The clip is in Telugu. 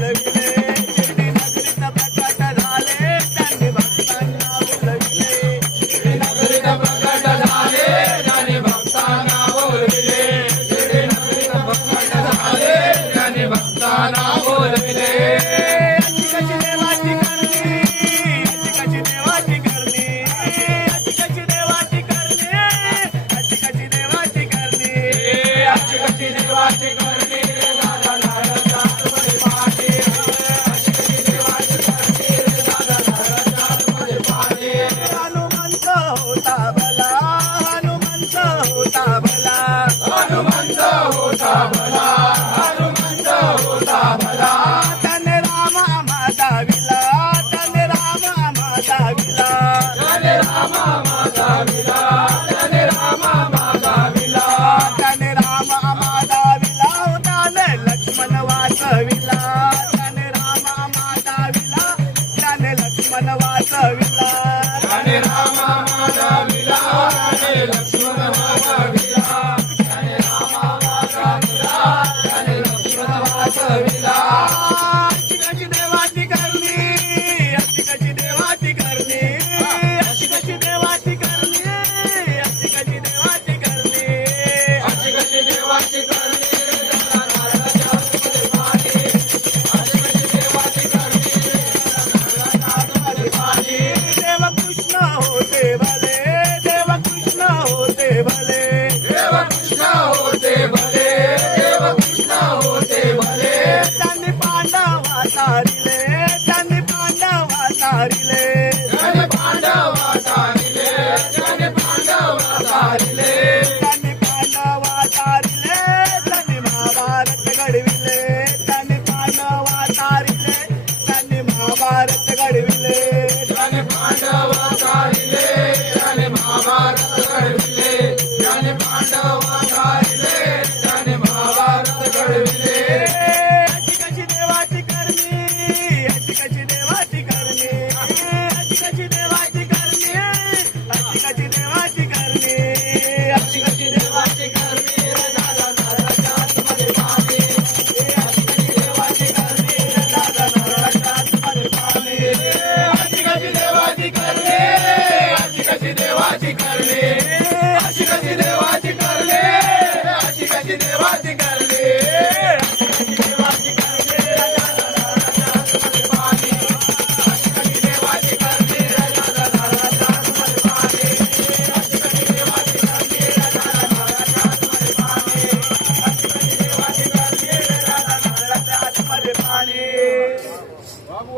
लॻे होता भला हनुमंत होता भला हनुमंत होता भला तन राम माता विला तन राम माता विला तन राम माता विला तन राम माता विला तन राम माता विला तन लक्ष्मण वास विला तन राम माता विला तन लक्ष्मण वास विला तन राम माता विला तन लक्ष्मण భలే దేవ కృష్ణ హోతే భలే దేవ కృష్ణ హోతే భలే దేవ కృష్ణ హోతే భలే తన్ని పాండవ తారిలే తన్ని పాండవ తారిలే తన్ని పాండవ తారిలే తన్ని పాండవ తారిలే తన్ని పాండవ